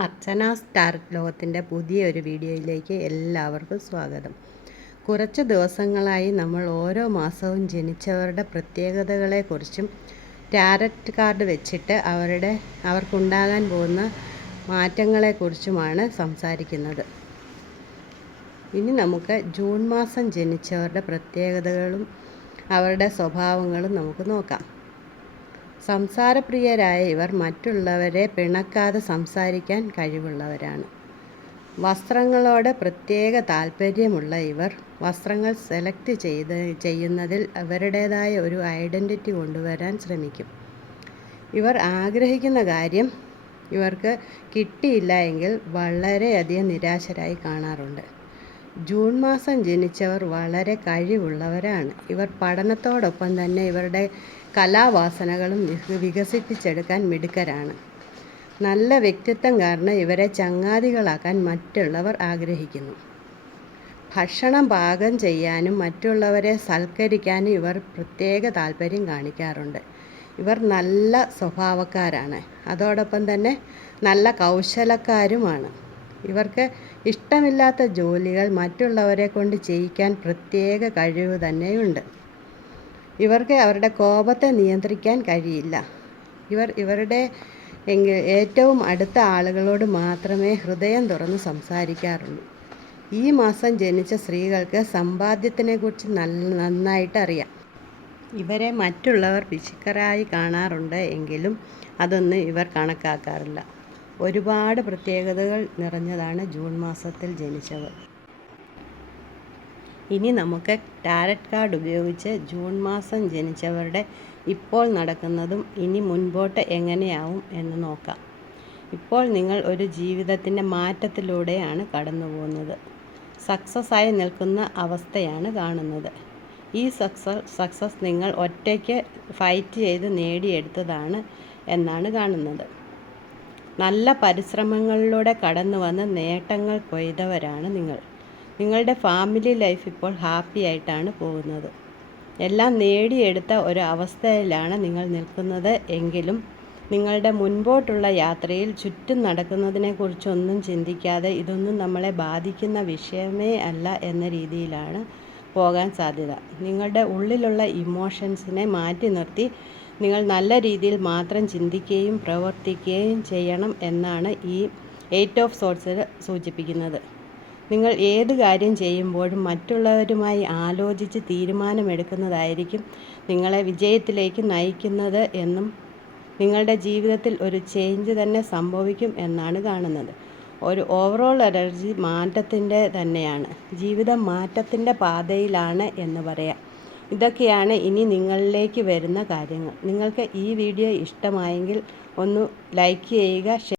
അർച്ചനാസ് tarot ലോകത്തിൻ്റെ പുതിയൊരു വീഡിയോയിലേക്ക് എല്ലാവർക്കും സ്വാഗതം. കുറച്ച് ദിവസങ്ങളായി നമ്മൾ ഓരോ മാസവും ജനിച്ചവരുടെ പ്രത്യേകതകളെക്കുറിച്ചും ടാരറ്റ് കാർഡ് വെച്ചിട്ട് അവർക്കുണ്ടാകാൻ പോകുന്ന മാറ്റങ്ങളെക്കുറിച്ചുമാണ് സംസാരിക്കുന്നത്. ഇനി നമുക്ക് ജൂൺ മാസം ജനിച്ചവരുടെ പ്രത്യേകതകളും അവരുടെ സ്വഭാവങ്ങളും നമുക്ക് നോക്കാം. സംസാരപ്രിയരായ ഇവർ മറ്റുള്ളവരെ പിണക്കാതെ സംസാരിക്കാൻ കഴിവുള്ളവരാണ്. വസ്ത്രങ്ങളോട് പ്രത്യേക താല്പര്യമുള്ള ഇവർ വസ്ത്രങ്ങൾ സെലക്ട് ചെയ്യുന്നതിൽ അവരുടേതായ ഒരു ഐഡൻറ്റിറ്റി കൊണ്ടുവരാൻ ശ്രമിക്കും. ഇവർ ആഗ്രഹിക്കുന്ന കാര്യം ഇവർക്ക് കിട്ടിയില്ല എങ്കിൽ വളരെയധികം നിരാശരായി കാണാറുണ്ട്. ജൂൺ മാസം ജനിച്ചവർ വളരെ കഴിവുള്ളവരാണ്. ഇവർ പഠനത്തോടൊപ്പം തന്നെ ഇവരുടെ കലാവാസനകളും വികസിപ്പിച്ചെടുക്കാൻ മിടുക്കരാണ്. നല്ല വ്യക്തിത്വം കാരണം ഇവരെ ചങ്ങാതികളാക്കാൻ മറ്റുള്ളവർ ആഗ്രഹിക്കുന്നു. ഭക്ഷണം പാകം ചെയ്യാനും മറ്റുള്ളവരെ സൽക്കരിക്കാനും ഇവർ പ്രത്യേക താല്പര്യം കാണിക്കാറുണ്ട്. ഇവർ നല്ല സ്വഭാവക്കാരാണ്, അതോടൊപ്പം തന്നെ നല്ല കൗശലക്കാരുമാണ്. ഇവർക്ക് ഇഷ്ടമില്ലാത്ത ജോലികൾ മറ്റുള്ളവരെ കൊണ്ട് ചെയ്യിക്കാൻ പ്രത്യേക കഴിവ് തന്നെയുണ്ട്. ഇവർക്ക് അവരുടെ കോപത്തെ നിയന്ത്രിക്കാൻ കഴിയില്ല. ഇവരുടെ ഏറ്റവും അടുത്ത ആളുകളോട് മാത്രമേ ഹൃദയം തുറന്ന് സംസാരിക്കാറുള്ളൂ. ഈ മാസം ജനിച്ച സ്ത്രീകൾക്ക് സമ്പാദ്യത്തിനെക്കുറിച്ച് നന്നായിട്ട് അറിയാം. ഇവരെ മറ്റുള്ളവർ പിശുക്കരായി കാണാറുണ്ട് എങ്കിലും അതൊന്നും ഇവർ കണക്കാക്കാറില്ല. ഒരുപാട് പ്രത്യേകതകൾ നിറഞ്ഞതാണ് ജൂൺ മാസത്തിൽ ജനിച്ചവർ. ഇനി നമുക്ക് ടാരറ്റ് കാർഡ് ഉപയോഗിച്ച് ജൂൺ മാസം ജനിച്ചവരുടെ ഇപ്പോൾ നടക്കുന്നതും ഇനി മുൻപോട്ട് എങ്ങനെയാവും എന്ന് നോക്കാം. ഇപ്പോൾ നിങ്ങൾ ഒരു ജീവിതത്തിൻ്റെ മാറ്റത്തിലൂടെയാണ് കടന്നു പോകുന്നത്. സക്സസ്സായി നിൽക്കുന്ന അവസ്ഥയാണ് കാണുന്നത്. ഈ സക്സസ് നിങ്ങൾ ഒറ്റയ്ക്ക് ഫൈറ്റ് ചെയ്ത് നേടിയെടുത്തതാണ് എന്നാണ് കാണുന്നത്. നല്ല പരിശ്രമങ്ങളിലൂടെ കടന്നു വന്ന് നേട്ടങ്ങൾ കൊയ്തവരാണ് നിങ്ങൾ. നിങ്ങളുടെ ഫാമിലി ലൈഫ് ഇപ്പോൾ ഹാപ്പി ആയിട്ടാണ് പോകുന്നത്. എല്ലാം നേടിയെടുത്ത ഒരു അവസ്ഥയിലാണ് നിങ്ങൾ നിൽക്കുന്നത് എങ്കിലും നിങ്ങളുടെ മുൻപോട്ടുള്ള യാത്രയിൽ ചുറ്റും നടക്കുന്നതിനെക്കുറിച്ചൊന്നും ചിന്തിക്കാതെ ഇതൊന്നും നമ്മളെ ബാധിക്കുന്ന വിഷയമേ അല്ല എന്ന രീതിയിലാണ് പോകാൻ സാധ്യത. നിങ്ങളുടെ ഉള്ളിലുള്ള ഇമോഷൻസിനെ മാറ്റി നിർത്തി നിങ്ങൾ നല്ല രീതിയിൽ മാത്രം ചിന്തിക്കുകയും പ്രവർത്തിക്കുകയും ചെയ്യണം എന്നാണ് ഈ 8 ഓഫ് സോർഡ്സിൽ സൂചിപ്പിക്കുന്നത്. നിങ്ങൾ ഏത് കാര്യം ചെയ്യുമ്പോഴും മറ്റുള്ളവരുമായി ആലോചിച്ച് തീരുമാനമെടുക്കുന്നതായിരിക്കും നിങ്ങളെ വിജയത്തിലേക്ക് നയിക്കുന്നത് എന്നും നിങ്ങളുടെ ജീവിതത്തിൽ ഒരു ചേഞ്ച് തന്നെ സംഭവിക്കും എന്നാണ് കാണുന്നത്. ഒരു ഓവറോൾ എനർജി മാറ്റത്തിൻ്റെ തന്നെയാണ്. ജീവിതം മാറ്റത്തിൻ്റെ പാതയിലാണ് എന്ന് പറയാം. ഇതൊക്കെയാണ് ഇനി നിങ്ങളിലേക്ക് വരുന്ന കാര്യങ്ങൾ. നിങ്ങൾക്ക് ഈ വീഡിയോ ഇഷ്ടമായെങ്കിൽ ഒന്ന് ലൈക്ക് ചെയ്യുക.